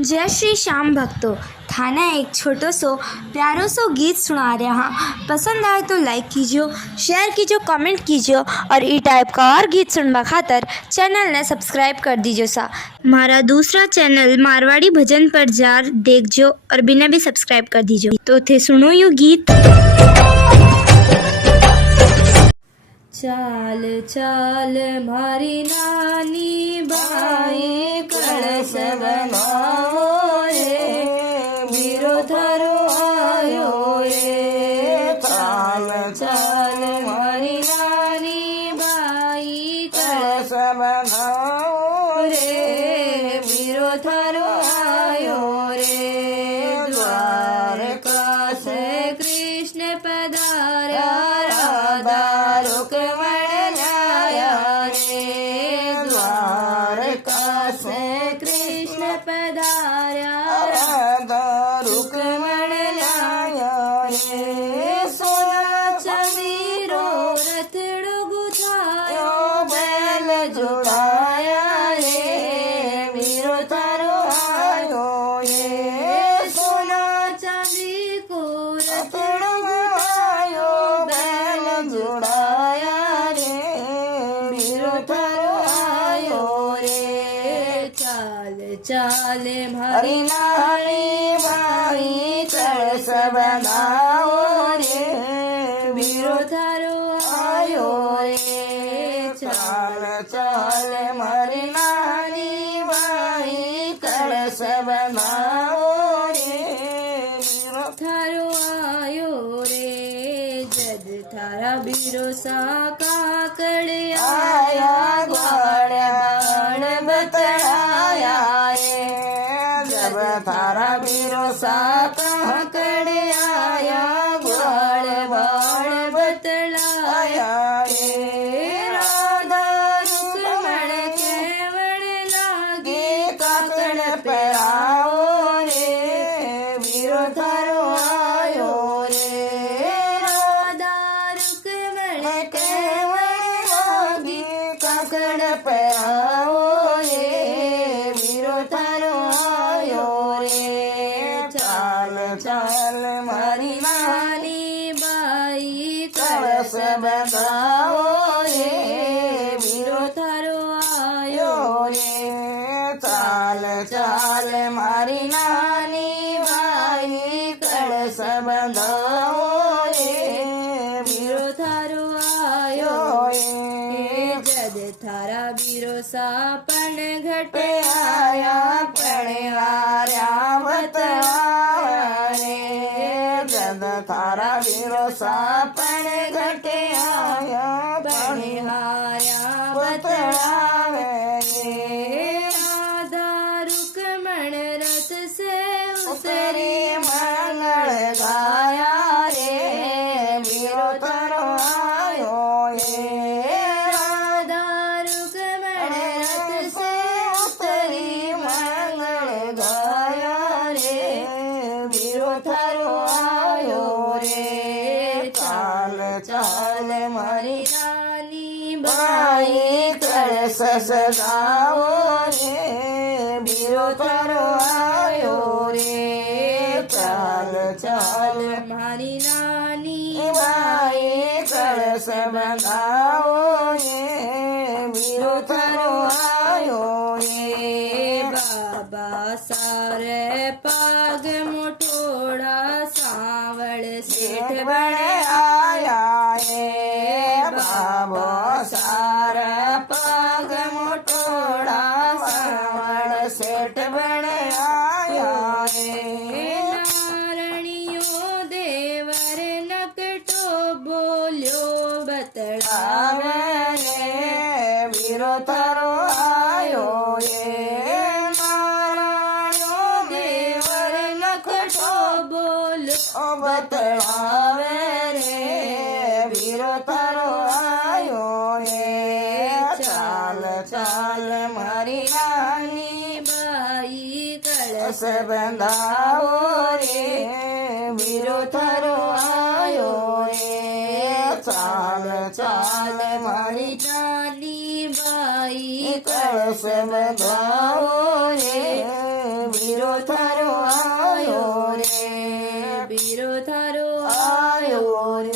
जय श्री श्याम भक्तों। थाना एक छोटो सो प्यारो सो गीत सुना रहा। पसंद आए तो लाइक कीजिए, शेयर कीजिए, कमेंट कीजिए और ई टाइप का और गीत सुनवा खातर चैनल ने सब्सक्राइब कर दीजिए सा। हमारा दूसरा चैनल मारवाड़ी भजन पर जार देखजो और बिना भी सब्सक्राइब कर दीजिए। तो थे सुनो यू गीत। चाल चाल मारी नानी बाई कलश बनाओ रे, वीरो थारो आयो रे। चाल चाल मारी नानी बाई कलश बनाओ रे, वीरो थारो आयो रे। द्वारका से कृष्ण पधारा, राधा रुक्मण आया रे। द्वारका से कृष्ण पधारा, राधा रुक्मण आया रे। सोना चांदी रो रथड़ो गुथायो, बैल जुड़ाया रे, वीरो थारो आयो रे। सोना चांदी को रथड़ो गुथायो, बैल जुड़ाया रे, वीरो थारो आयो रे। चाल चाल मारी नानी बाई कलश बनाओ रे, वीरो थारो आयो रे। चाल चाल मारी नानी बाई कलश बनाओ रे, वीरो थारो आयो रे। जद थारा वीरो सा काकड़ आया, ग्वाल बाण बतलाया रे। जब थारा वीरो सा काकड़ आया, ग्वाल बाण बतलाया रे। राधा रुक्मण केवल लागे, काकड़ पहराओ रे, वीरो थारो आयो रे। राधा रुक्मण केवल लागे, काकड़ पहराओ रे, वीरो थारो आयो रे। चाल चाल मारी नानी बाई कलश बनाओ रे, वीरो थारो आयो रे। चाल चाल मारी नानी बाई कलश बनाओ रे, वीरो थारो आयो रे। जद थारा वीरो सा पण घट आया, पणवार्या बतलाया रे। जद थारा वीरो सा पण घट आया, पणवार्या बतलाया रे। राधा रुक्मण रथ से उतरी, मंगल गाया रे, वीरो थारो आयो रे। राधा रुक्मण रथ से उतरी, मंगल गाया रे, वीरो थारो आयो रे। चाल चाल मारी नानी बाई कलश सजाओ रे, वीरो थारो आयो रे। चाल चाल मारी नानी बाई कलश बनाओ रे, वीरो थारो आयो रे। बाबा सारे पाग मोटोड़ा, सावळ सेठ बने आया रे। बाबा सारे पाग मोटोड़ा, सावळ सेठ बने आया रे। नारणियो देवर नकटो बोल्यो, बतलावे रे, वीरो थारो आयो रे। नारायणो देवर नकटो बोल्यो, बतलावे रे, वीरो थारो आयो रे। चाल चाल मारी नानी बाई कलश बंधाओ रे, वीरो थारो आयो रे। चाल चाल मारी नानी बाई कलश बंधाओ रे, वीरो વીરો થારો આયો રે